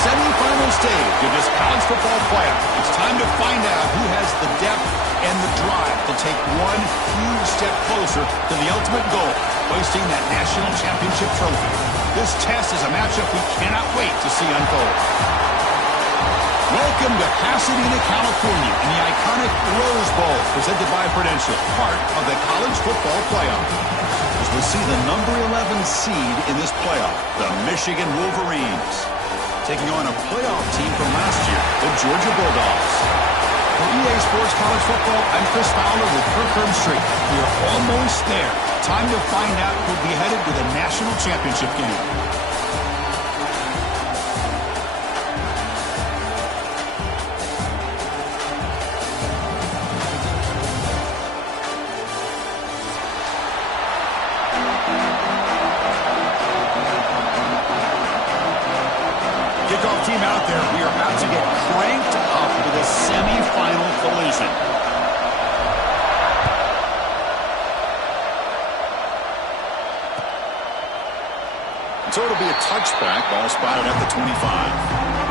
semifinal stage of this college football playoff. It's time to find out who has the depth and the drive to take one huge step closer to the ultimate goal, hoisting that national championship trophy. This test is a matchup we cannot wait to see unfold. Welcome to Pasadena, California, in the iconic Rose Bowl, presented by Prudential, part of the college football playoff. As we see the number 11 seed in this playoff, the Michigan Wolverines, taking on a playoff team from last year, the Georgia Bulldogs. For EA Sports College Football, I'm Chris Fowler with Kirk Herbstreit. We are almost there. Time to find out who'll be headed to the national championship game. Kickoff team out there. We are about to get cranked up with a semifinal collision. So it'll be a touchback. Ball spotted at the 25.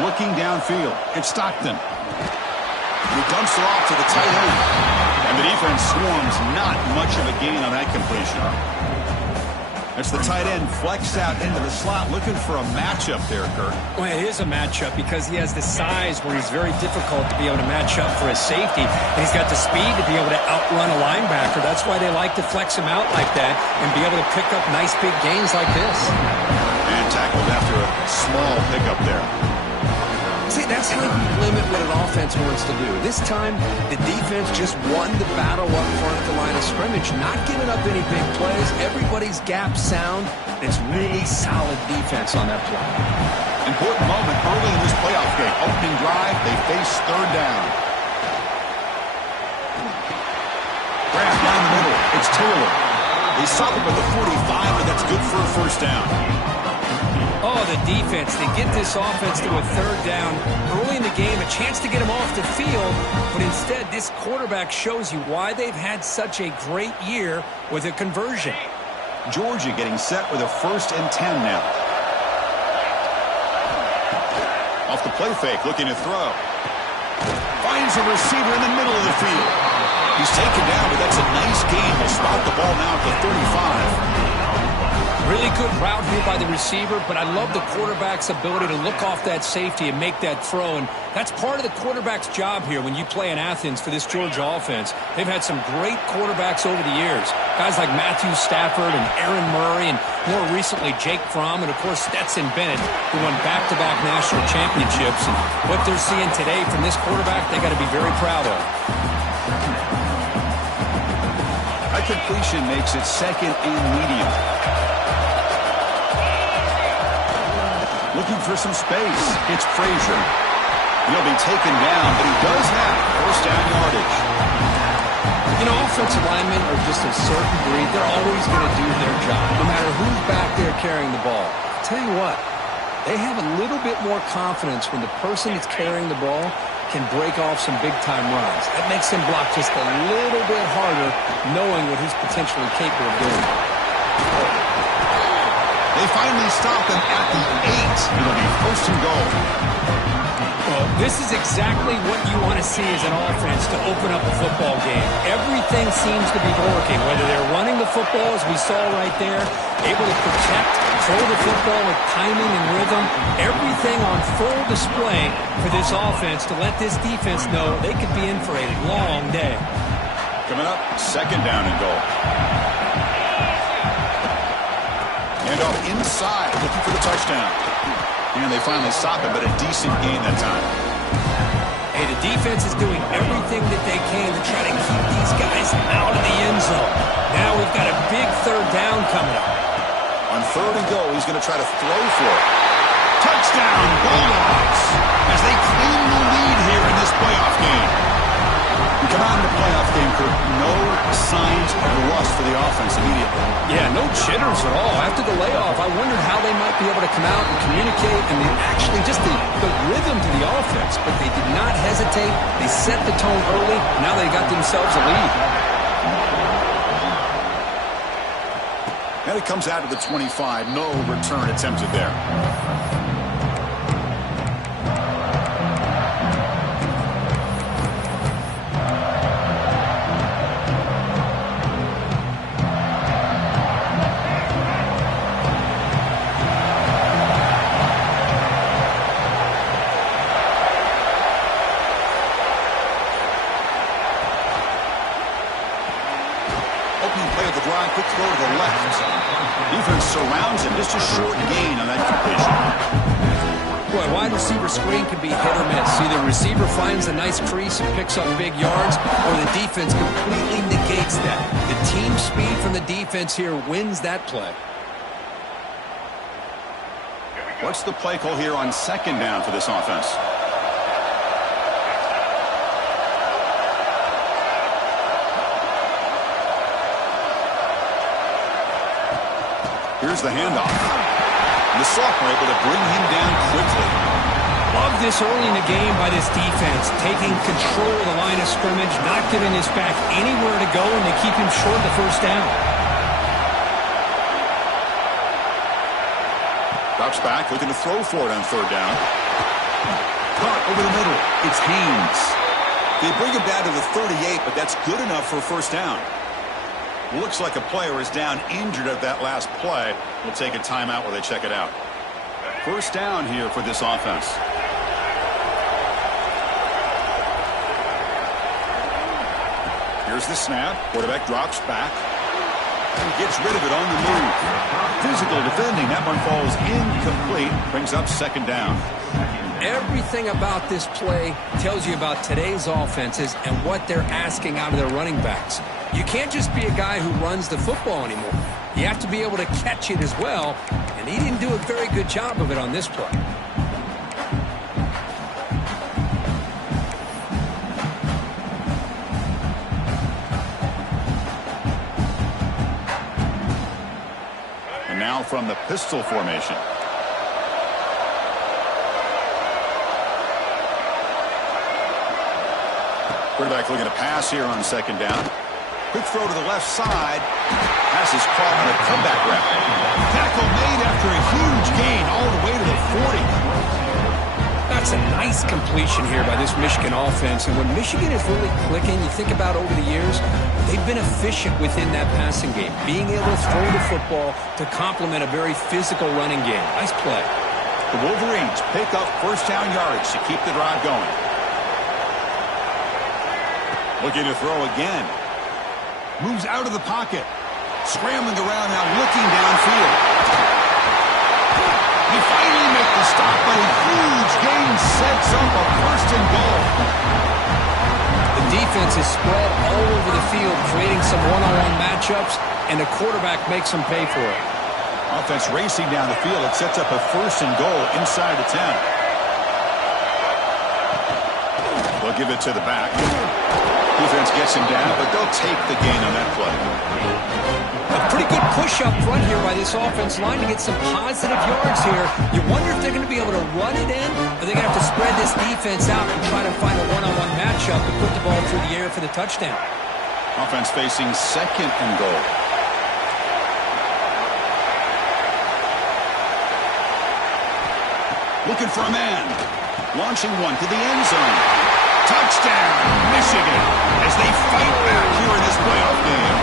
Looking downfield, it's Stockton. He dumps it off to the tight end. And the defense swarms. Not much of a gain on that completion. That's the tight end flexed out into the slot, looking for a matchup there, Kurt. Well, it is a matchup because he has the size where he's very difficult to be able to match up for his safety. And he's got the speed to be able to outrun a linebacker. That's why they like to flex him out like that and be able to pick up nice big gains like this. And tackled after a small pickup there. See, that's how you limit what an offense wants to do. This time, the defense just won the battle up front at the line of scrimmage, not giving up any big plays. Everybody's gap sound. It's really solid defense on that play. Important moment early in this playoff game. Opening drive, they face third down. Grab down the middle. It's Taylor. They stop him at the 45, and that's good for a first down. Oh, the defense. They get this offense to a third down early in the game, a chance to get him off the field, but instead this quarterback shows you why they've had such a great year with a conversion. Georgia getting set with a 1st and 10 now. Off the play fake, looking to throw. Finds a receiver in the middle of the field. He's taken down, but that's a nice gain. He'll spot the ball now at the 35. Really good route here by the receiver, but I love the quarterback's ability to look off that safety and make that throw, and that's part of the quarterback's job here when you play in Athens for this Georgia offense. They've had some great quarterbacks over the years, guys like Matthew Stafford and Aaron Murray, and more recently Jake Fromm, and of course Stetson Bennett, who won back-to-back national championships. And what they're seeing today from this quarterback, they got to be very proud of. A completion makes it 2nd and medium. Looking for some space. It's Frazier. He'll be taken down, but he does have first down yardage. You know, offensive linemen are just a certain breed. They're always going to do their job, no matter who's back there carrying the ball. I'll tell you what, they have a little bit more confidence when the person that's carrying the ball can break off some big-time runs. That makes him block just a little bit harder, knowing what he's potentially capable of doing. They finally stop him at the 8. It'll be 1st and goal. Well, this is exactly what you want to see as an offense to open up a football game. Everything seems to be working, whether they're running the football, as we saw right there, able to protect, throw the football with timing and rhythm, everything on full display for this offense to let this defense know they could be in for a long day. Coming up, 2nd down and goal. And off inside, looking for the touchdown. And they finally stop him, but a decent gain that time. Hey, the defense is doing everything that they can to try to keep these guys out of the end zone. Now we've got a big 3rd down coming up. On 3rd and goal, he's going to try to throw for it. Touchdown, Bulldogs, as they claim the lead here in this playoff game. We come out in the playoff game, Kurt, no signs of plus for the offense immediately. Yeah, no jitters at all. After the layoff, I wondered how they might be able to come out and communicate and actually just the rhythm to the offense. But they did not hesitate. They set the tone early. Now they got themselves a lead. And it comes out to the 25. No return attempted there. Opening play of the drive, quick throw to the left. Defense surrounds him, just a short gain on that completion. Boy, wide receiver screen can be hit or miss. Either receiver finds a nice crease and picks up big yards, or the defense completely negates that. The team speed from the defense here wins that play. What's the play call here on second down for this offense? Here's the handoff. The sophomore able to bring him down quickly. Love this early in the game by this defense, taking control of the line of scrimmage, not giving this back anywhere to go, and they keep him short of the first down. Drops back, looking to throw for it on third down. Caught over the middle. It's Haynes. They bring him down to the 38, but that's good enough for a first down. Looks like a player is down injured at that last play. We'll take a timeout while they check it out. First down here for this offense. Here's the snap. Quarterback drops back. And gets rid of it on the move. Physical defending. That one falls incomplete. Brings up second down. Everything about this play tells you about today's offenses and what they're asking out of their running backs. You can't just be a guy who runs the football anymore. You have to be able to catch it as well, and he didn't do a very good job of it on this play. And now from the pistol formation. Quarterback looking to pass here on second down. Quick throw to the left side. Pass is caught on a comeback route. Tackle made after a huge gain all the way to the 40. That's a nice completion here by this Michigan offense. And when Michigan is really clicking, you think about over the years, they've been efficient within that passing game, being able to throw the football to complement a very physical running game. Nice play. The Wolverines pick up first down yardage to keep the drive going. Looking to throw again. Moves out of the pocket. Scrambling around now, looking downfield. They finally make the stop, but a huge gain sets up a first and goal. The defense is spread all over the field, creating some one-on-one matchups, and the quarterback makes them pay for it. Offense racing down the field. It sets up a first and goal inside the 10. They'll give it to the back. Defense gets him down, but they'll take the gain on that play. A pretty good push up front here by this offense line to get some positive yards here. You wonder if they're going to be able to run it in, or they're going to have to spread this defense out and try to find a one-on-one matchup and put the ball through the air for the touchdown. Offense facing second and goal. Looking for a man. Launching one to the end zone. Touchdown, Michigan, as they fight back here in this playoff game.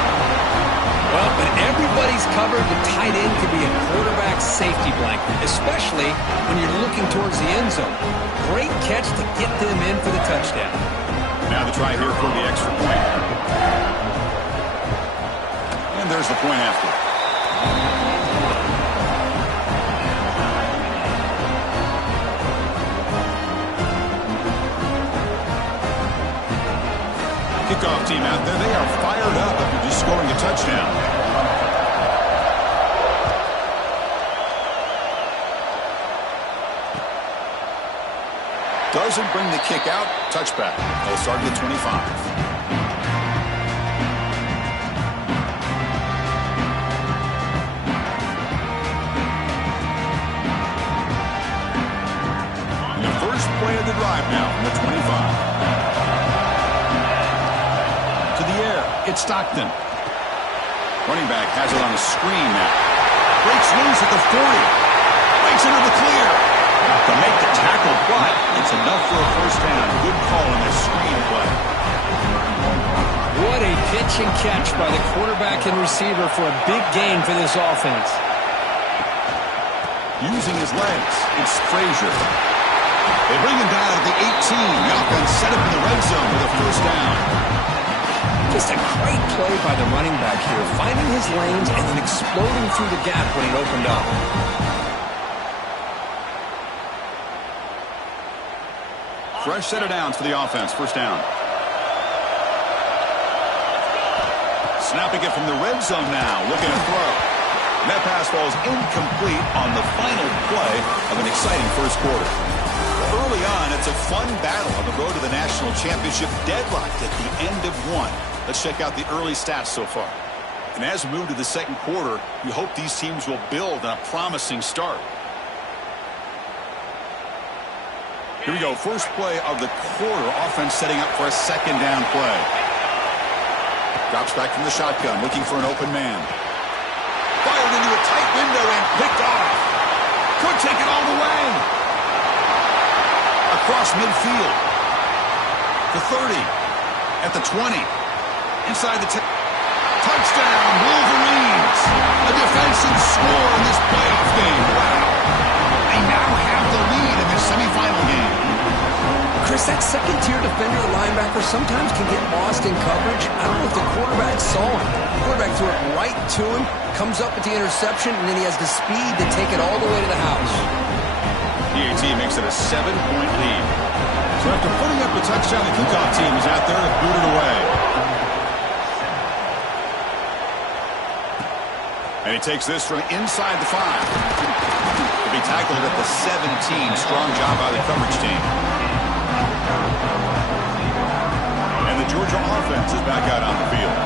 Well, when everybody's covered, the tight end can be a quarterback's safety blanket, especially when you're looking towards the end zone. Great catch to get them in for the touchdown. Now the try here for the extra point. And there's the point after. Kickoff team out there, they are fired up after just scoring a touchdown. Doesn't bring the kick out. Touchback. They'll start at the 25. Stockton. Running back has it on a screen now. Breaks loose at the 40. Breaks into the clear. To make the tackle, but it's enough for a first down. Good call on this screen play. What a pitch and catch by the quarterback and receiver for a big gain for this offense. Using his legs, it's Frazier. They bring him down at the 18. The offense set up in the red zone with a first down. Just a great play by the running back here, finding his lanes and then exploding through the gap when it opened up. Fresh set of downs for the offense. First down. Snapping it from the red zone now. Looking to throw. And that pass falls incomplete on the final play of an exciting first quarter. Early on, it's a fun battle on the road to the national championship, deadlocked at the end of one. Let's check out the early stats so far. And as we move to the second quarter, we hope these teams will build on a promising start. Here we go. First play of the quarter. Offense setting up for a second down play. Drops back from the shotgun, looking for an open man. Fired into a tight window and picked off. Could take it all the way. Across midfield. The 30. At the 20. Inside the 10. Touchdown, Wolverines. A defensive score in this playoff game. Wow. They now have the lead in this semifinal game. Chris, that second-tier defender, the linebacker, sometimes can get lost in coverage. I don't know if the quarterback saw him. The quarterback threw it right to him, comes up with the interception, and then he has the speed to take it all the way to the house. The AT makes it a 7-point lead. So after putting up a touchdown, the kickoff team is out there to boot it away. And he takes this from inside the 5. To be tackled at the 17. Strong job by the coverage team. And the Georgia offense is back out on the field.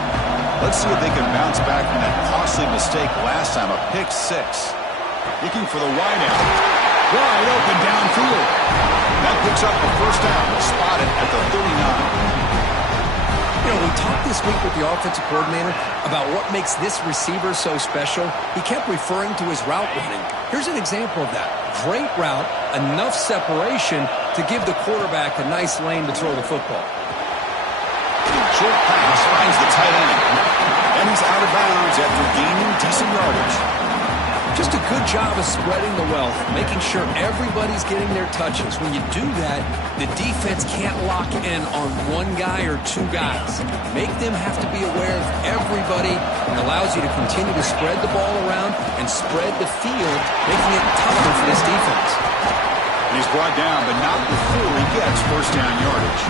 Let's see if they can bounce back from that costly mistake last time, a pick 6. Looking for the wideout. Wide open downfield. That picks up the first down. Spotted at the 39. You know, we talked this week with the offensive coordinator about what makes this receiver so special. He kept referring to his route running. Here's an example of that. Great route, enough separation to give the quarterback a nice lane to throw the football. Short pass finds the tight end. And he's out of bounds after gaining decent yardage. Just a good job of spreading the wealth, making sure everybody's getting their touches. When you do that, the defense can't lock in on one guy or two guys. Make them have to be aware of everybody, and allows you to continue to spread the ball around and spread the field, making it tougher for this defense. And he's brought down, but not before he gets first down yardage.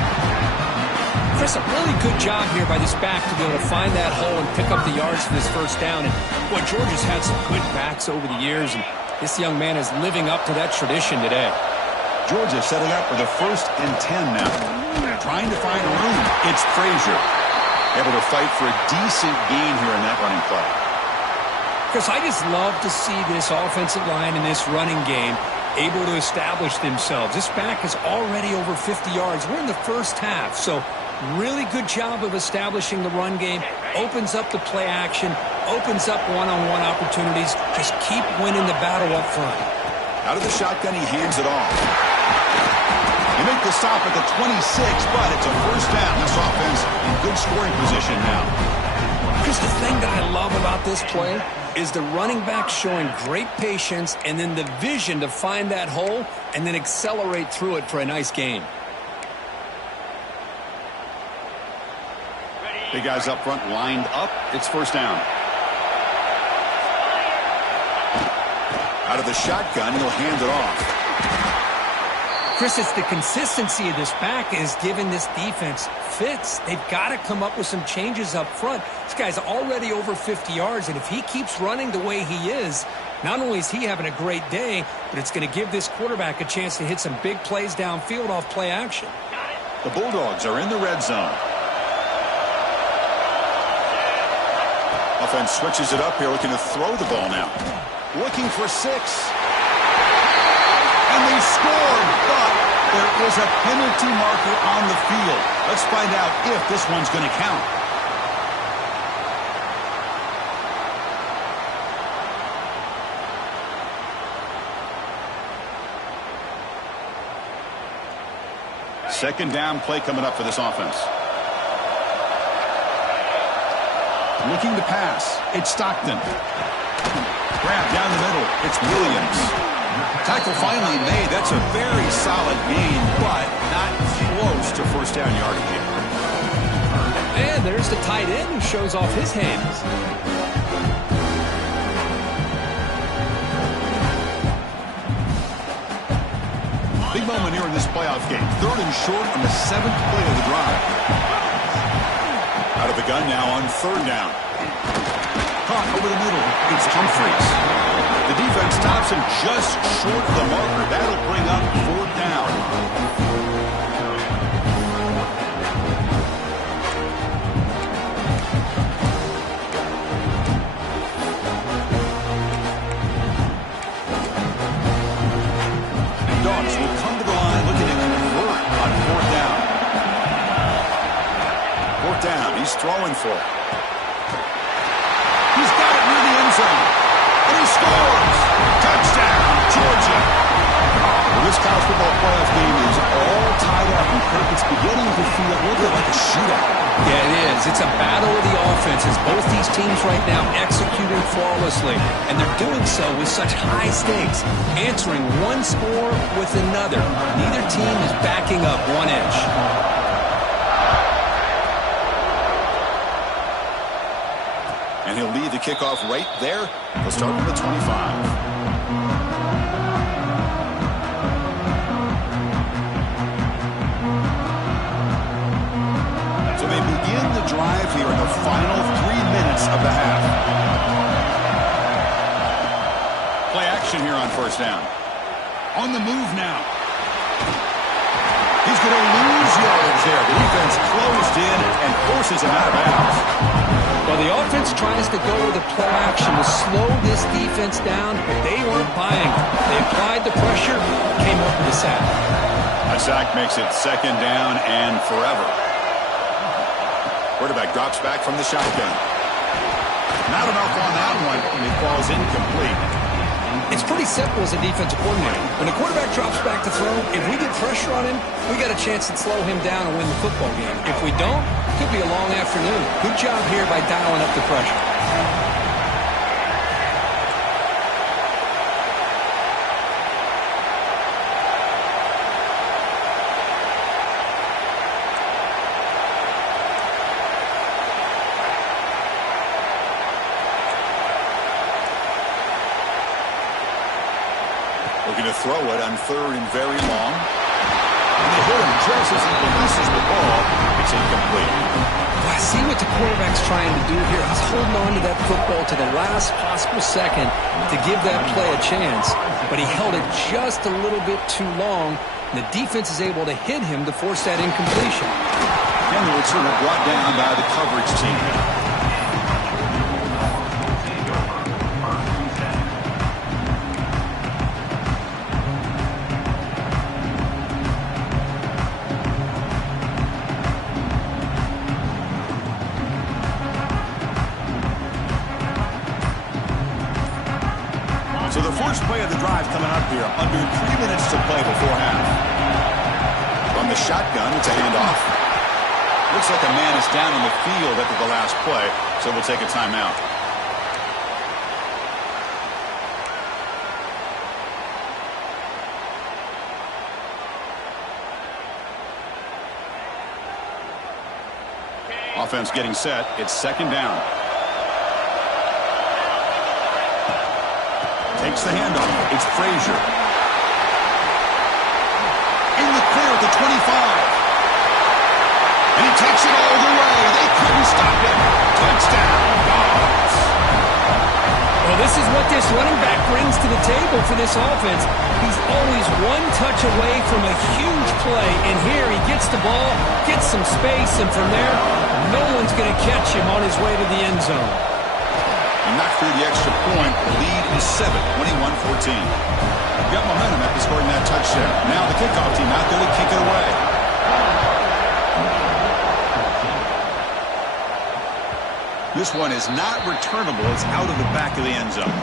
Chris, a really good job here by this back to be able to find that hole and pick up the yards for this first down. And boy, Georgia's had some good backs over the years, and this young man is living up to that tradition today. Georgia setting up for the 1st and 10 now. Trying to find room. It's Frazier. Able to fight for a decent gain here in that running play. Chris, I just love to see this offensive line in this running game able to establish themselves. This back is already over 50 yards. We're in the first half, so really good job of establishing the run game. Opens up the play action, opens up one-on-one opportunities. Just keep winning the battle up front. Out of the shotgun, he hands it off. They make the stop at the 26, but it's a first down. This offense in good scoring position now. Chris, the thing that I love about this play is the running back showing great patience and then the vision to find that hole and then accelerate through it for a nice gain. Big guys up front lined up. It's first down. Out of the shotgun, he'll hand it off. Chris, it's the consistency of this back is giving this defense fits. They've got to come up with some changes up front. This guy's already over 50 yards, and if he keeps running the way he is, not only is he having a great day, but it's going to give this quarterback a chance to hit some big plays downfield off play action. The Bulldogs are in the red zone. Offense switches it up here, looking to throw the ball now. Looking for 6. And they scored, but there is a penalty marker on the field. Let's find out if this one's going to count. Second down play coming up for this offense. Looking to pass. It's Stockton. Grab down the middle. It's Williams. Tackle finally made. That's a very solid gain, but not close to first down yardage yet. And there's the tight end who shows off his hands. Big moment here in this playoff game. Third and short on the 7th play of the drive. Out of the gun now on third down. Caught over the middle. It's Humphreys. The defense stops him just short of the marker. That'll bring up fourth down. And Dogs will come to the line looking to convert on fourth down. Fourth down. He's throwing for it. He's got it near the end zone. And he scores! Touchdown, Georgia! Well, this college football playoff game is all tied up, and Kirk, it's beginning to feel a little bit like a shootout. Yeah, it is. It's a battle of the offenses. Both these teams right now executing flawlessly, and they're doing so with such high stakes, answering one score with another. Neither team is backing up 1 inch. And he'll lead the kickoff right there. He'll start from the 25. So they begin the drive here in the final 3 minutes of the half. Play action here on first down. On the move now. He's going to lose yardage there. The defense closed in and forces him out of bounds. Well, the offense tries to go with a play action to slow this defense down, but they weren't buying it. They applied the pressure, came up with a sack. A sack makes it second down and forever. Quarterback drops back from the shotgun. Not enough on that one, and it falls incomplete. It's pretty simple as a defensive coordinator. When the quarterback drops back to throw, if we get pressure on him, we got a chance to slow him down and win the football game. If we don't, it could be a long afternoon. Good job here by dialing up the pressure. Looking to throw it on third and very long. And they hit him just as he releases the ball. It's incomplete. I see what the quarterback's trying to do here. He's holding on to that football to the last possible second to give that play a chance. But he held it just a little bit too long. And the defense is able to hit him to force that incompletion. Hendrickson are brought down by the coverage team. So the first play of the drive coming up here, under 3 minutes to play before half. From the shotgun, it's a handoff. Looks like a man is down on the field after the last play, so we'll take a timeout. Offense getting set. It's second down. Takes the handoff. It's Frazier. In the clear at the 25. And he takes it all the way. They couldn't stop him. Touchdown, Dogs. Well, this is what this running back brings to the table for this offense. He's always one touch away from a huge play. And here he gets the ball, gets some space, and from there, no one's going to catch him on his way to the end zone. And knocked through the extra point. The lead is 7, 21-14. Got momentum after scoring that touchdown. Now the kickoff team out there to kick it away. This one is not returnable. It's out of the back of the end zone.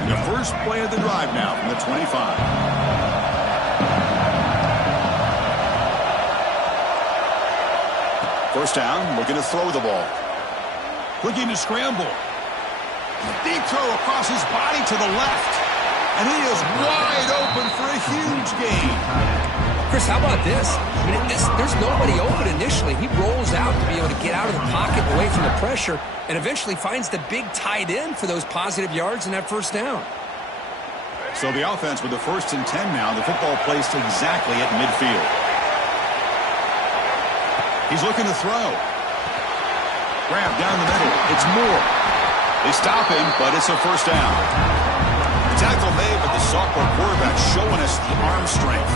And the first first play of the drive now from the 25. First down, looking to throw the ball. Looking to scramble. Deep throw across his body to the left. And he is wide open for a huge gain. Chris, how about this? I mean, there's nobody open initially. He rolls out to be able to get out of the pocket away from the pressure and eventually finds the big tight end for those positive yards in that first down. So the offense with the 1st and 10 now. The football placed exactly at midfield. He's looking to throw. Grab down the middle. It's Moore. They stop him, but it's a first down. Tackle made, but the sophomore quarterback showing us the arm strength.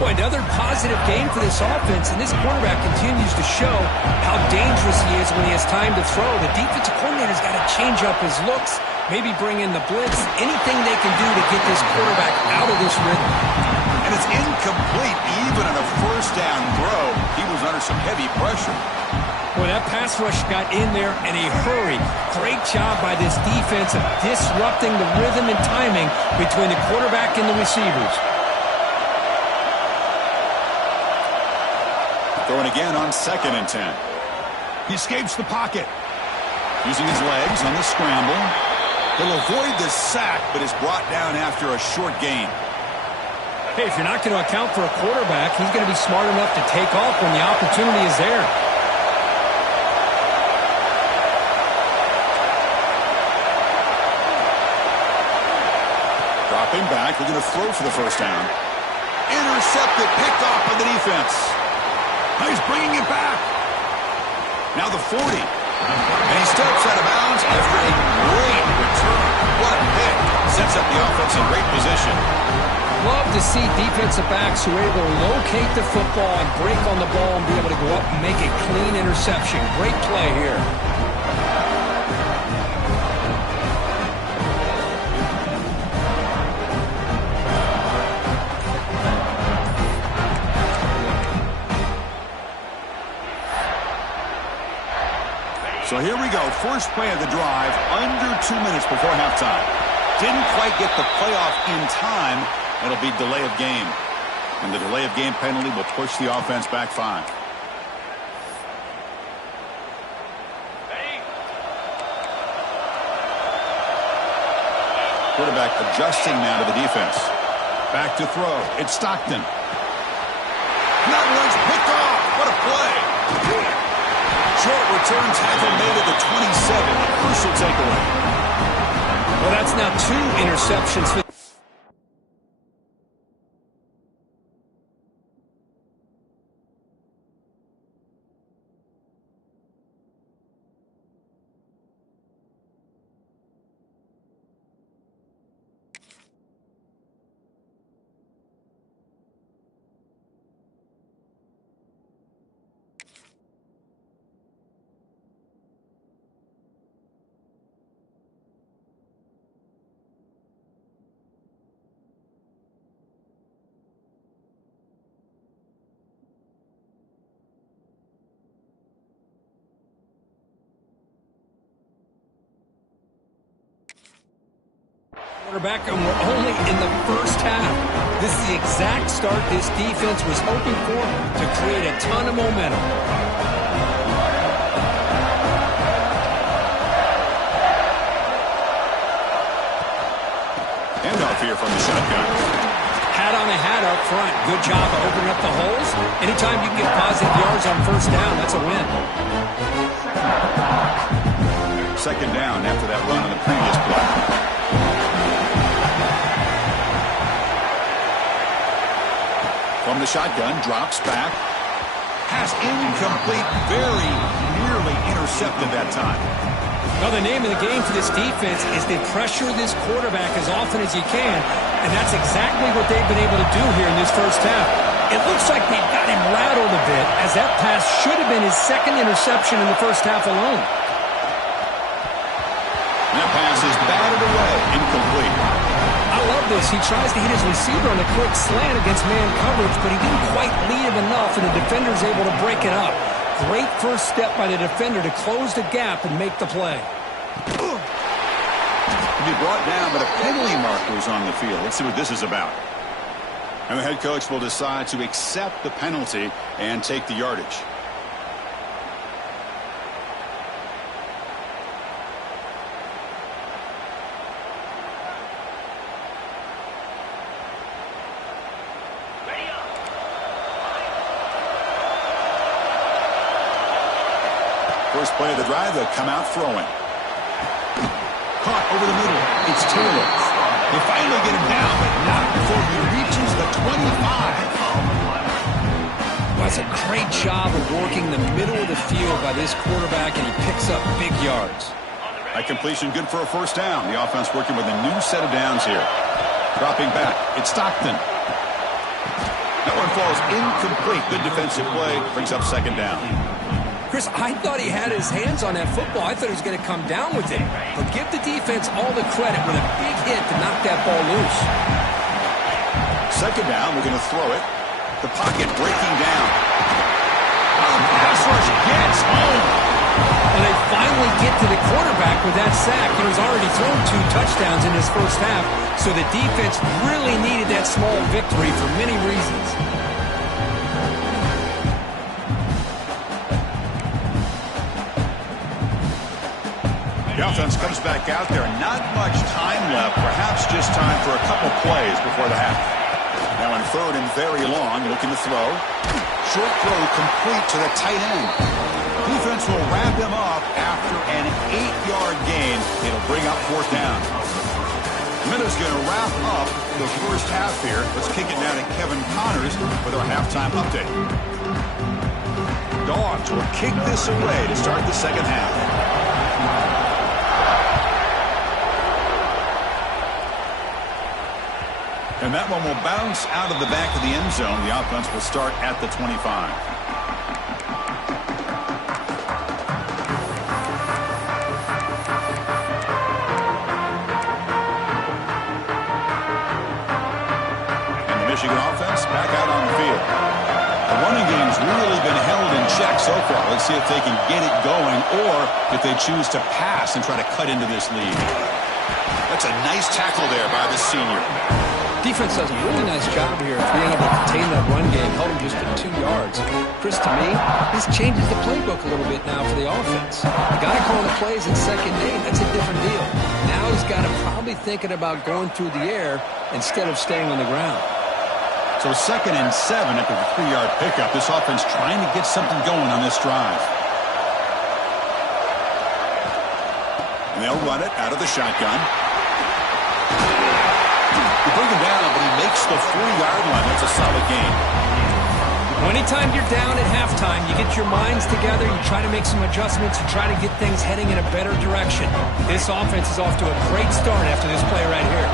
Boy, another positive game for this offense, and this quarterback continues to show how dangerous he is when he has time to throw. The defensive coordinator's got to change up his looks, maybe bring in the blitz, anything they can do to get this quarterback out of this rhythm. And it's incomplete. Even on a first down throw, he was under some heavy pressure. Boy, that pass rush got in there in a hurry. Great job by this defense of disrupting the rhythm and timing between the quarterback and the receivers. Throwing again on 2nd and 10. He escapes the pocket. Using his legs on the scramble. He'll avoid the sack, but is brought down after a short gain. Hey, if you're not going to account for a quarterback, he's going to be smart enough to take off when the opportunity is there. Dropping back, looking to throw for the first down. Intercepted, picked off by the defense. He's bringing it back. Now the 40. And he steps out of bounds after a great return. What a pick. Sets up the offense in great position. Love to see defensive backs who are able to locate the football and break on the ball and be able to go up and make a clean interception. Great play here. So here we go. First play of the drive, under 2 minutes before halftime. Didn't quite get the playoff in time. It'll be delay of game. And the delay of game penalty will push the offense back 5. Quarterback adjusting now to the defense. Back to throw. It's Stockton. That one's picked off. What a play. Short return tackle made at the 27. A crucial takeaway. Well, that's now 2 interceptions. Quarterback, and we're only in the first half. This is the exact start this defense was hoping for to create a ton of momentum. Handoff here from the shotgun. Hat on a hat up front. Good job of opening up the holes. Anytime you can get positive yards on first down, that's a win. Second down after that run on the previous play. From the shotgun, drops back. Pass incomplete, very nearly intercepted that time. Well, the name of the game for this defense is to pressure this quarterback as often as you can, and that's exactly what they've been able to do here in this first half. It looks like they've got him rattled a bit, as that pass should have been his 2nd interception in the first half alone. That pass is batted away, incomplete. I love this. He tries to hit his receiver on a quick slant against man coverage, but he didn't quite lead him enough, and the defender's able to break it up. Great first step by the defender to close the gap and make the play. to be brought down, but a penalty marker is on the field. Let's see what this is about. And the head coach will decide to accept the penalty and take the yardage. First play of the drive, they'll come out throwing. Caught over the middle. It's Taylor. They finally get him down, but not before he reaches the 25. Well, that's a great job of working the middle of the field by this quarterback, and he picks up big yards. That completion good for a first down. The offense working with a new set of downs here. Dropping back. It's Stockton. That one falls incomplete. Good defensive play. Brings up second down. Chris, I thought he had his hands on that football. I thought he was going to come down with it. But give the defense all the credit with a big hit to knock that ball loose. Second down, we're going to throw it. The pocket breaking down. Pass rush gets home. And they finally get to the quarterback with that sack. He's already thrown 2 touchdowns in his first half, so the defense really needed that small victory for many reasons. The offense comes back out there. Not much time left. Perhaps just time for a couple plays before the half. Now on third and very long, looking to throw. Short throw complete to the tight end. Defense will wrap him up after an 8-yard gain. It'll bring up fourth down. Minutes going to wrap up the first half here. Let's kick it down to Kevin Connors with our halftime update. Dogs will kick this away to start the second half. And that one will bounce out of the back of the end zone. The offense will start at the 25. And the Michigan offense back out on the field. The running game's really been held in check so far. Let's see if they can get it going or if they choose to pass and try to cut into this lead. That's a nice tackle there by the senior. Defense does a really nice job here of being able to contain that run game, held him just to 2 yards. Chris, to me, this changes the playbook a little bit now for the offense. The guy calling the plays in second and 8, that's a different deal. Now he's got to probably thinking about going through the air instead of staying on the ground. So 2nd and 7 after the 3-yard pickup. This offense trying to get something going on this drive. And they'll run it out of the shotgun. You bring him down, but he makes the 4-yard line. That's a solid game. Anytime you're down at halftime, you get your minds together, you try to make some adjustments, you try to get things heading in a better direction. This offense is off to a great start after this play right here.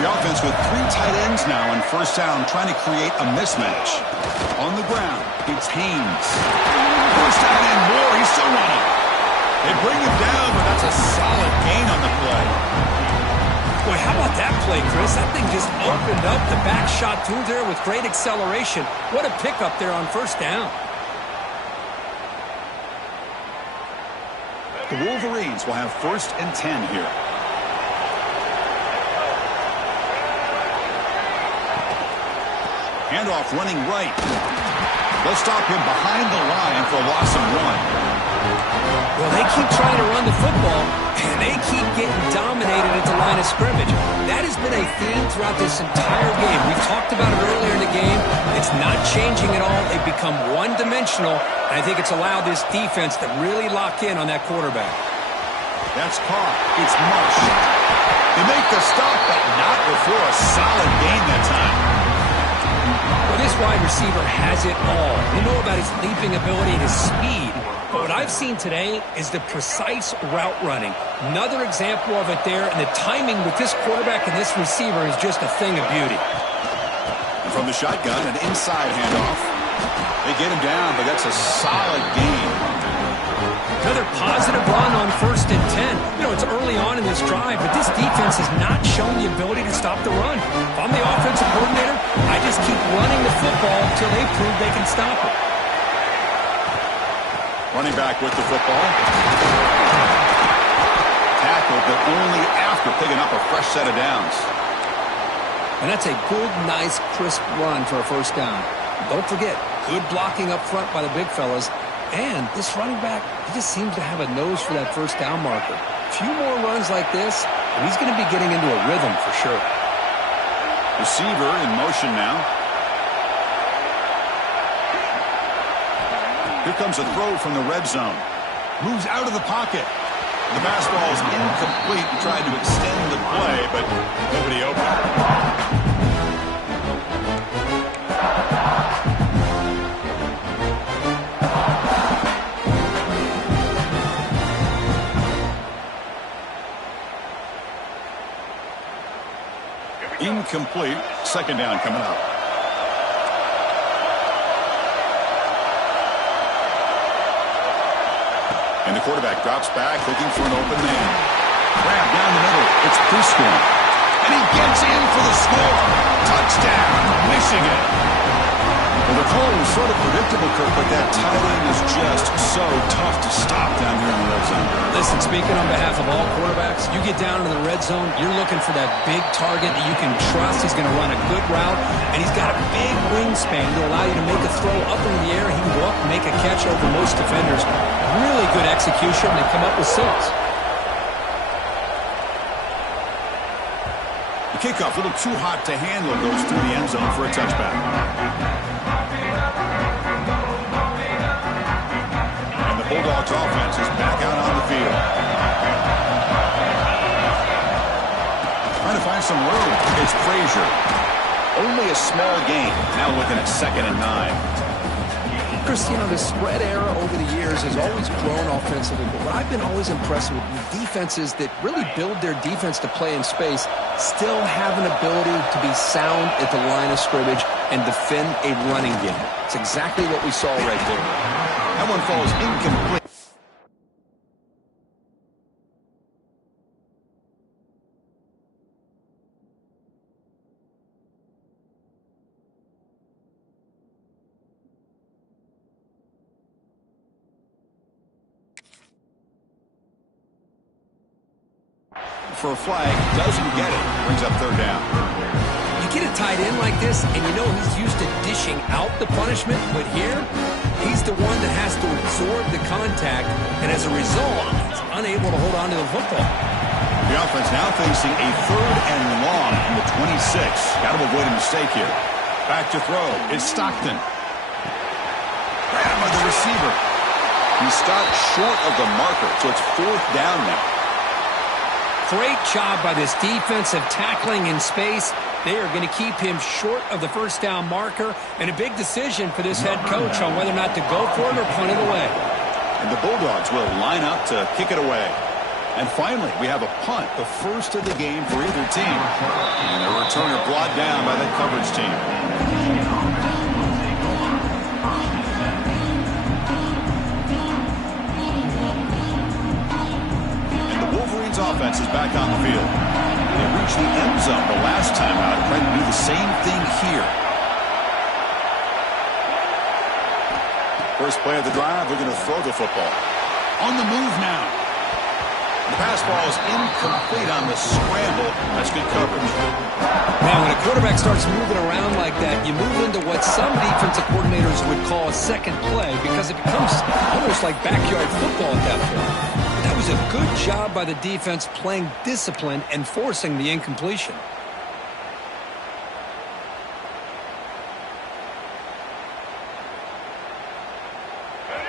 The offense with 3 tight ends now on first down, trying to create a mismatch. On the ground, it's Haynes. First down and more. He's still running. They bring him down, but that's a solid gain on the play. Boy, how about that play, Chris? That thing just opened up. The back shot through there with great acceleration. What a pickup there on first down. The Wolverines will have 1st and 10 here. Handoff running right. They'll stop him behind the line for a loss of 1. Well, they keep trying to run the football, and they keep getting dominated at the line of scrimmage. That has been a theme throughout this entire game. We talked about it earlier in the game. It's not changing at all. They've become one-dimensional, and I think it's allowed this defense to really lock in on that quarterback. That's caught. It's Marsh. They make the stop, but not before a solid gain that time. Well, this wide receiver has it all. You know about his leaping ability and his speed. But what I've seen today is the precise route running. Another example of it there, and the timing with this quarterback and this receiver is just a thing of beauty. And from the shotgun, an inside handoff. They get him down, but that's a solid gain. Another positive run on 1st and 10. You know, it's early on in this drive, but this defense has not shown the ability to stop the run. If I'm the offensive coordinator, I just keep running the football until they prove they can stop it. Running back with the football. tackled, but only after picking up a fresh set of downs. And that's a good, nice, crisp run for a first down. Don't forget, good blocking up front by the big fellas. And this running back, he just seems to have a nose for that first down marker. A few more runs like this, and he's going to be getting into a rhythm for sure. Receiver in motion now. Here comes a throw from the red zone. Moves out of the pocket. The pass ball is incomplete. He tried to extend the play, but nobody open. Incomplete. Second down coming up. And the quarterback drops back, looking for an open man. Grab down the middle. It's Prescott. And he gets in for the score. Touchdown, Michigan. Well, the call was sort of predictable, Kirk, but that tight end is just so tough to stop down here in the red zone. Listen, speaking on behalf of all quarterbacks, you get down into the red zone, you're looking for that big target that you can trust. He's going to run a good route, and he's got a big wingspan to allow you to make a throw up in the air. He can go up and make a catch over most defenders. Really good execution. They come up with 6. The kickoff, a little too hot to handle, goes through the end zone for a touchback. And the Bulldogs offense is back out on the field. Trying to find some room. It's Frazier. Only a small gain. Now looking at 2nd and 9. Cristiano, the spread era over the years has always grown offensively, but what I've been always impressed with defenses that really build their defense to play in space still have an ability to be sound at the line of scrimmage and defend a running game. It's exactly what we saw right there. That one falls incomplete. For a flag, doesn't get it. Brings up 3rd down. You get a tight end like this, and you know he's used to dishing out the punishment, but here, he's the one that has to absorb the contact, and as a result, he's unable to hold on to the football. The offense now facing a 3rd and long from the 26. Got to avoid a mistake here. Back to throw. It's Stockton. Grab by the receiver. He stopped short of the marker, so it's 4th down now. Great job by this defensive tackling in space. They are going to keep him short of the first down marker, and a big decision for this head coach on whether or not to go for it or punt it away. And the Bulldogs will line up to kick it away. And finally, we have a punt, the first of the game for either team. And a returner brought down by that coverage team. Offense is back on the field. They reached the end zone the last time out, trying to do the same thing here. First play of the drive, they're going to throw the football. On the move now. The pass ball is incomplete on the scramble. That's good coverage. Now, when a quarterback starts moving around like that, you move into what some defensive coordinators would call a second play because it becomes almost like backyard football at that point. That was a good job by the defense playing discipline and forcing the incompletion.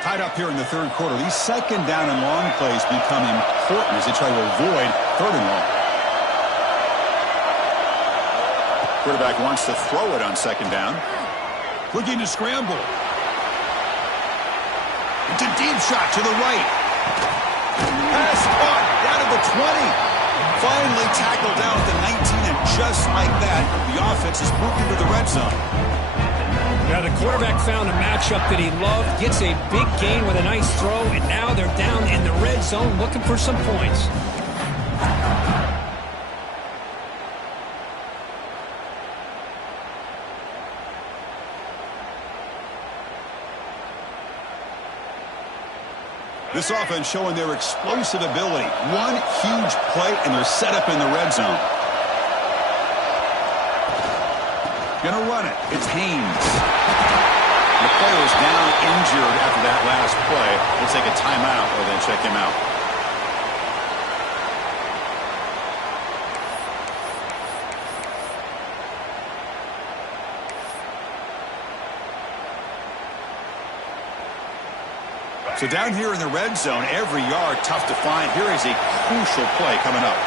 Tied up here in the 3rd quarter. These 2nd down and long plays become important as they try to avoid 3rd and long. Quarterback wants to throw it on 2nd down. Looking to scramble. It's a deep shot to the right. Pass caught down at the 20. Finally tackled down at the 19, and just like that, the offense is moving to the red zone. Now the quarterback found a matchup that he loved, gets a big gain with a nice throw, and now they're down in the red zone looking for some points. This offense showing their explosive ability. One huge play, and they're set up in the red zone. Gonna run it. It's Haynes. The player is down injured after that last play. We'll take a timeout or then check him out. So down here in the red zone, every yard tough to find. Here is a crucial play coming up.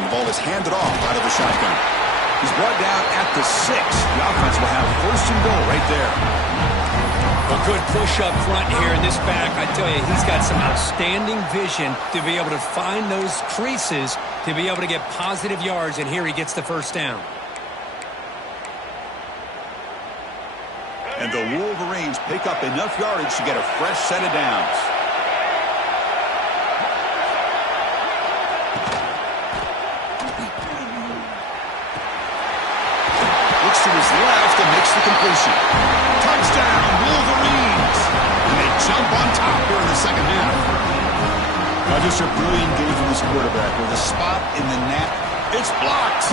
And the ball is handed off out of the shotgun. He's brought down at the 6. The offense will have first and goal right there. A good push up front here in this back. I tell you, he's got some outstanding vision to be able to find those creases, to be able to get positive yards, and here he gets the first down. And the Wolverines pick up enough yardage to get a fresh set of downs. Looks to his left and makes the completion. Touchdown, Wolverines! And they jump on top here in the second half. Now just a brilliant game from this quarterback with a spot in the net. It's blocked.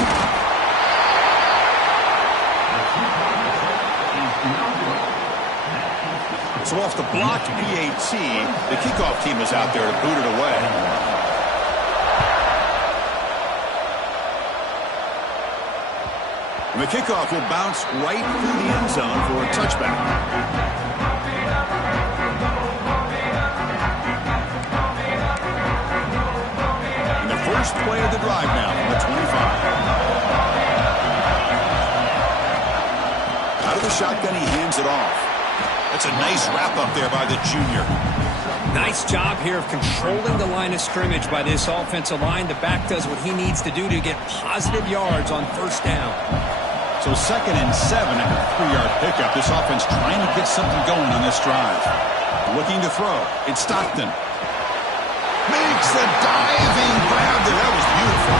So off the blocked PAT, the kickoff team is out there to boot it away. And the kickoff will bounce right through the end zone for a touchback. And the first play of the drive now from the 25. Out of the shotgun, he hands it off. That's a nice wrap-up there by the junior. Nice job here of controlling the line of scrimmage by this offensive line. The back does what he needs to do to get positive yards on first down. So 2nd and 7 after a 3-yard pickup. This offense trying to get something going on this drive. Looking to throw. It's Stockton. Makes the diving grab there. That was beautiful.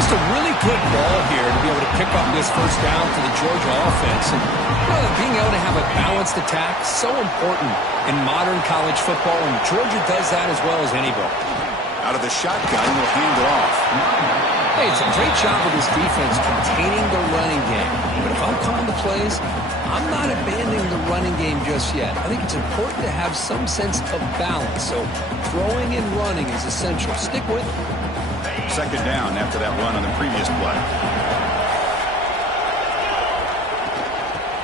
Just a really good ball here to be able to pick up this first down for the Georgia offense. And being able to have a balanced attack, so important in modern college football, and Georgia does that as well as anybody. Out of the shotgun, he'll hand it off. Hey, it's a great job of this defense containing the running game. But if I'm calling the plays, I'm not abandoning the running game just yet. I think it's important to have some sense of balance. So throwing and running is essential. Stick with it. 2nd down after that run on the previous play.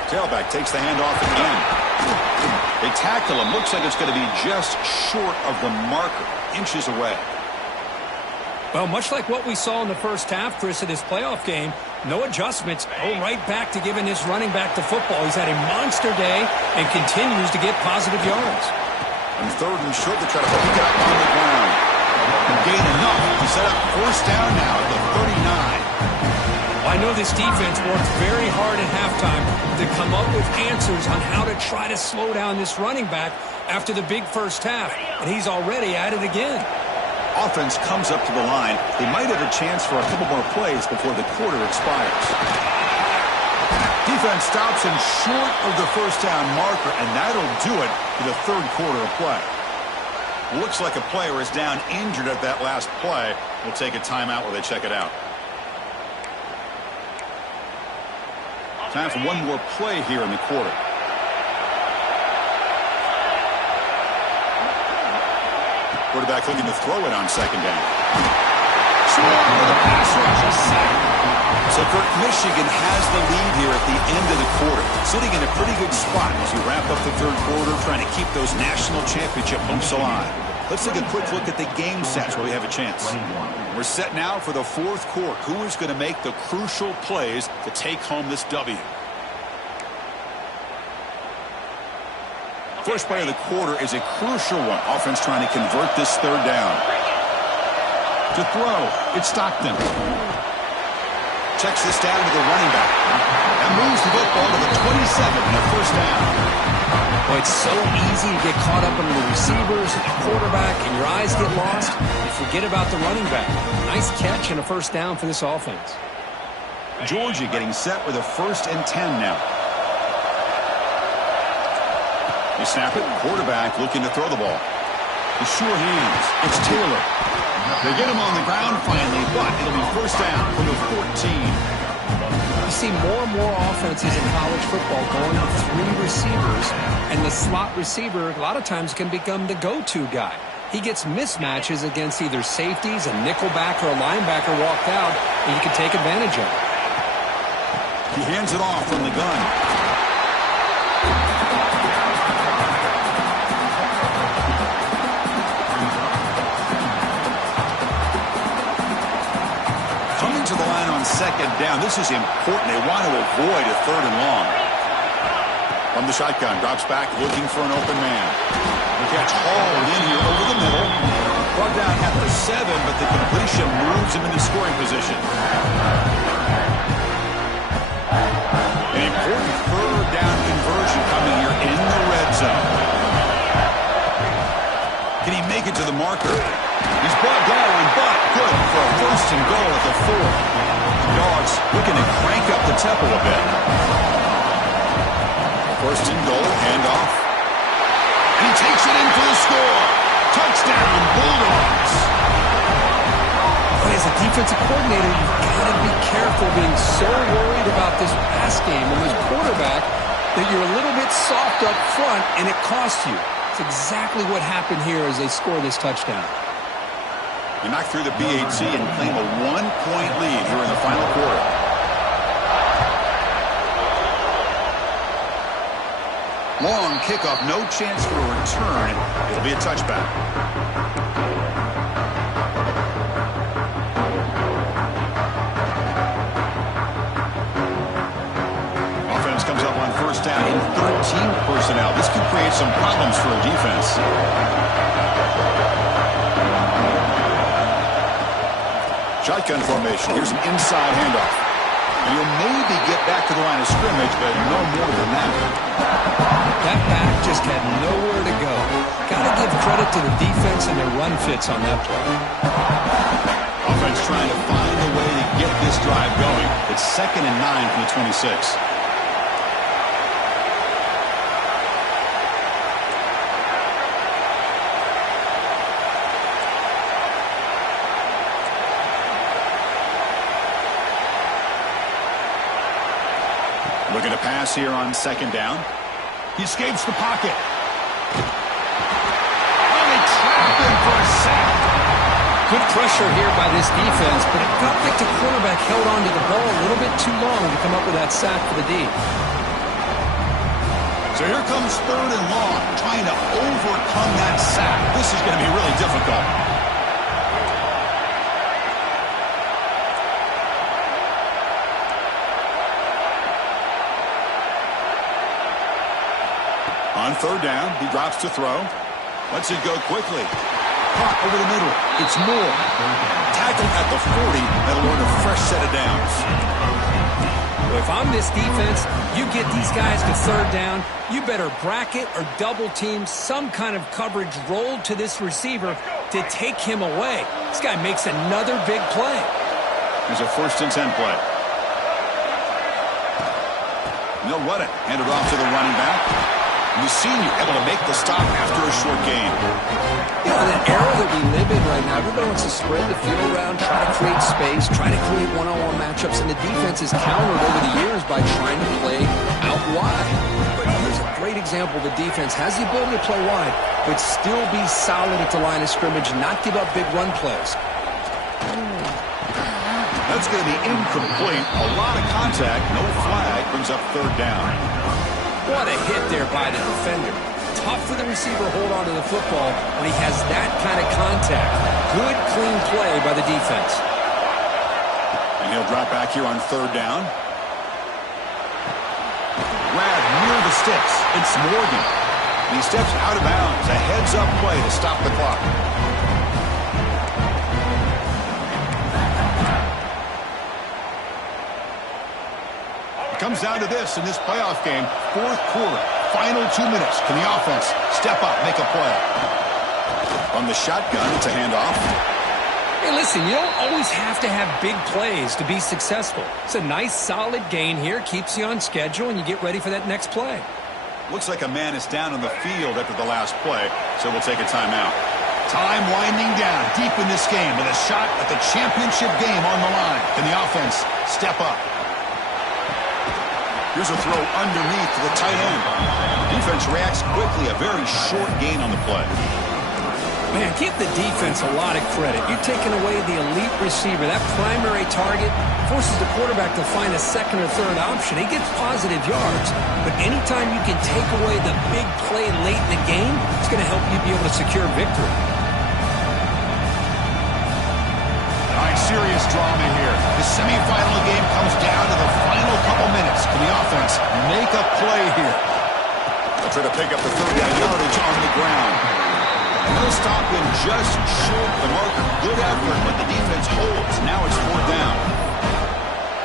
Tailback takes the handoff again. They tackle him. Looks like it's going to be just short of the marker. Inches away. Well, much like what we saw in the first half, Chris, of this playoff game, no adjustments. Go right back to giving his running back the football. He's had a monster day and continues to get positive yards. On 3rd and short, they try to pick it up on the ground. And gain enough to set up first down now at the 39. Well, I know this defense worked very hard at halftime to come up with answers on how to try to slow down this running back after the big first half, and he's already at it again. Offense comes up to the line. They might have a chance for a couple more plays before the quarter expires. Defense stops him short of the first down marker, and that'll do it for the 3rd quarter of play. Looks like a player is down injured at that last play. We'll take a timeout while they check it out. Time for one more play here in the quarter. Quarterback looking to throw it on 2nd down. The pass rush is sacked. So Michigan has the lead here at the end of the quarter. Sitting in a pretty good spot as we wrap up the 3rd quarter, trying to keep those national championship hopes alive. Let's take a quick look at the game sets where we have a chance. We're set now for the 4th quarter. Who is going to make the crucial plays to take home this W? First play of the quarter is a crucial one. Offense trying to convert this 3rd down. To throw, it's Stockton. Checks this down to the running back. And moves the football to the 27 and a first down. Well, it's so easy to get caught up in the receivers and the quarterback, and your eyes get lost. You forget about the running back. Nice catch and a first down for this offense. Georgia getting set with a 1st and 10 now. They snap it. Quarterback looking to throw the ball. The sure hands. It's Taylor. They get him on the ground finally, but it'll be 1st down from the 14. You see more and more offenses in college football going with 3 receivers, and the slot receiver a lot of times can become the go-to guy. He gets mismatches against either safeties, a nickelback, or a linebacker walked out, and you can take advantage of it. He hands it off from the gun. Coming to the line on 2nd down. This is important. They want to avoid a 3rd and long. From the shotgun, drops back looking for an open man. The catch hauled in here over the middle. Brought down at the 7, but the completion moves him into scoring position. An important 3rd down conversion coming here in the red zone. Can he make it to the marker? He's brought down, but good for a 1st and goal at the 4. The Dogs looking to crank up the tempo a bit. 1st and goal, handoff. And he takes it in for the score. Touchdown, Bulldogs. But as a defensive coordinator, you've got to be careful being so worried about this pass game and this quarterback that you're a little bit soft up front and it costs you. It's exactly what happened here as they score this touchdown. You knock through the BAT and claim a 1-point lead here in the final quarter. Long kickoff, no chance for a return. It'll be a touchback. Offense comes up on 1st down in 13 personnel. This could create some problems for a defense. Shotgun formation. Here's an inside handoff. And he'll maybe get back to the line of scrimmage, but no more than that. That back just had nowhere to go. Got to give credit to the defense and their run fits on that play. Offense trying to find a way to get this drive going. It's 2nd and 9 from the 26. Looking to pass here on 2nd down. He escapes the pocket. Oh, they trap him for a sack. Good pressure here by this defense, but it felt like the quarterback held on to the ball a little bit too long to come up with that sack for the D. So here comes 3rd and long, trying to overcome that sack. This is going to be really difficult. On 3rd down, he drops to throw. Lets it go quickly. Caught over the middle. It's Moore. Tackled at the 40. That'll earn a fresh set of downs. Well, if I'm this defense, you get these guys to 3rd down, you better bracket or double team some kind of coverage rolled to this receiver to take him away. This guy makes another big play. Here's a 1st and 10 play. And they'll run it. Hand it off to the running back. Senior able to make the stop after a short gain. You know, in an era that we live in right now, everybody wants to spread the field around, try to create space, try to create one-on-one matchups, and the defense is countered over the years by trying to play out wide. But here's a great example. The defense has the ability to play wide, but still be solid at the line of scrimmage, not give up big run plays. That's going to be incomplete. A lot of contact. No flag. Brings up 3rd down. What a hit there by the defender. Tough for the receiver to hold on to the football when he has that kind of contact. Good, clean play by the defense. And he'll drop back here on 3rd down. Grab near the sticks. It's Morgan. And he steps out of bounds. A heads-up play to stop the clock. Comes down to this in this playoff game. 4th quarter, final 2 minutes. Can the offense step up, make a play? On the shotgun, it's a handoff. Hey, listen, you don't always have to have big plays to be successful. It's a nice, solid gain here. Keeps you on schedule, and you get ready for that next play. Looks like a man is down on the field after the last play, so we'll take a timeout. Time winding down deep in this game with a shot at the championship game on the line. Can the offense step up? Here's a throw underneath to the tight end. Defense reacts quickly. A very short gain on the play. Man, give the defense a lot of credit. You're taking away the elite receiver. That primary target forces the quarterback to find a second or third option. He gets positive yards, but anytime you can take away the big play late in the game, it's going to help you be able to secure victory. All right, serious drama here. The semifinal game comes down to the final couple minutes. Can the offense make a play here? They'll try to pick up the 30 yardage on the ground. No stop in just short the marker. Good effort, but the defense holds. Now it's 4th down.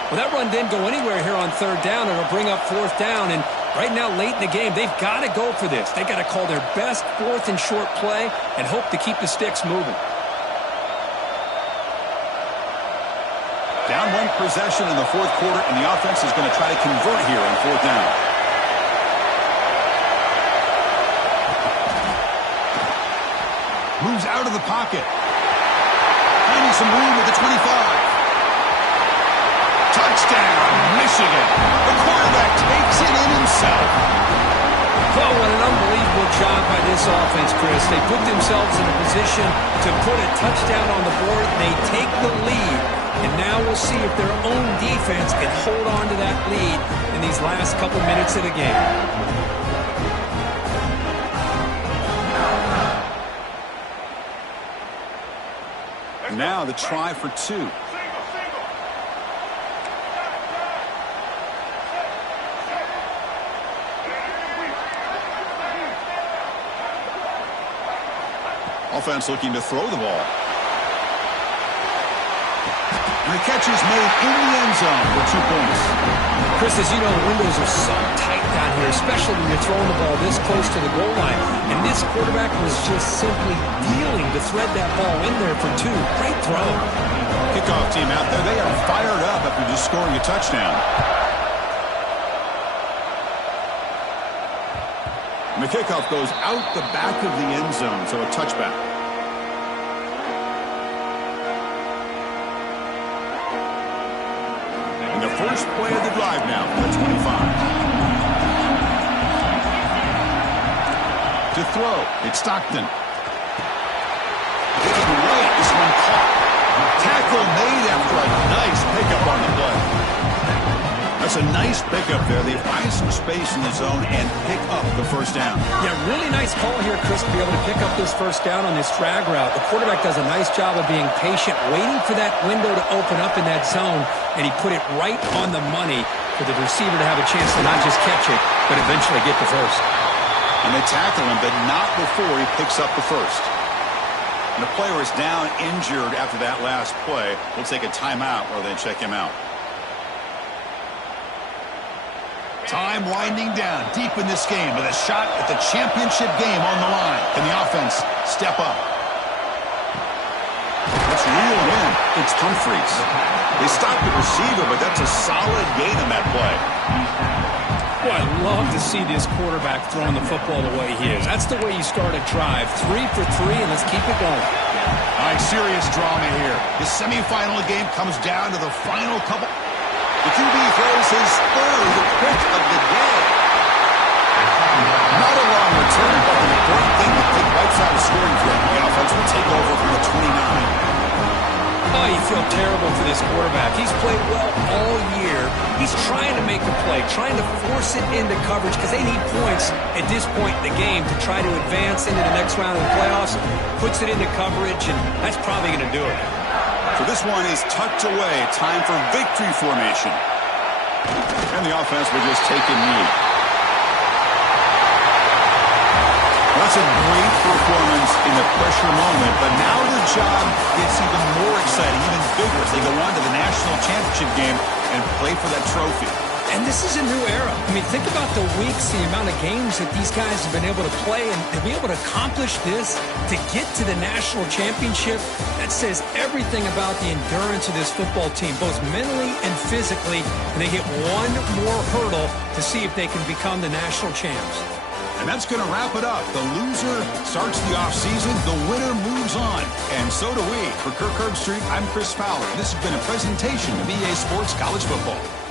Well, that run didn't go anywhere here on 3rd down. It'll bring up 4th down, and right now, late in the game, they've got to go for this. They've got to call their best 4th and short play and hope to keep the sticks moving. Down 1 possession in the 4th quarter, and the offense is going to try to convert here on 4th down. Moves out of the pocket. Finding some room at the 25. Touchdown, Michigan. The quarterback takes it in himself. Oh, what an unbelievable job by this offense, Chris. They put themselves in a position to put a touchdown on the board. They take the lead. And now we'll see if their own defense can hold on to that lead in these last couple minutes of the game. Now the try for 2. Offense looking to throw the ball. And the catch is made in the end zone for 2 points. Chris, as you know, the windows are so tight down here, especially when you're throwing the ball this close to the goal line. And this quarterback was just simply dealing to thread that ball in there for 2. Great throw. Kickoff team out there. They are fired up after just scoring a touchdown. And the kickoff goes out the back of the end zone, so a touchback. And the first play of the drive now for the 25. To throw, it's Stockton. Looking right, this one caught. Tackle made after a nice pickup on the play. That's a nice pickup there. They find some space in the zone and pick up the first down. Yeah, really nice call here, Chris, to be able to pick up this first down on this drag route. The quarterback does a nice job of being patient, waiting for that window to open up in that zone, and he put it right on the money for the receiver to have a chance to not just catch it, but eventually get the first. And they tackle him, but not before he picks up the first. And the player is down injured after that last play. We'll take a timeout while they check him out. Time winding down deep in this game with a shot at the championship game on the line. Can the offense step up? Let's reel in. It's Humphreys. They stopped the receiver, but that's a solid gain on that play. Boy, I love to see this quarterback throwing the football the way he is. That's the way you start a drive. 3 for 3, and let's keep it going. All right, serious drama here. The semifinal game comes down to the final couple. The QB throws his 3rd pick of the day. Not a long return, but an important thing to take right side of scoring for him. The offense will take over from the 29. Oh, you feel terrible for this quarterback. He's played well all year. He's trying to make a play, trying to force it into coverage because they need points at this point in the game to try to advance into the next round of the playoffs. Puts it into coverage, and that's probably going to do it. So this one is tucked away. Time for victory formation. And the offense will just take a knee. That's a great performance in the pressure moment, but now their job gets even more exciting, even bigger as they go on to the national championship game and play for that trophy. And this is a new era. I mean, think about the weeks, the amount of games that these guys have been able to play, and to be able to accomplish this, to get to the national championship, that says everything about the endurance of this football team, both mentally and physically. And they get one more hurdle to see if they can become the national champs. And that's going to wrap it up. The loser starts the offseason. The winner moves on. And so do we. For Kirk Herbstreit, I'm Chris Fowler. This has been a presentation of EA Sports College Football.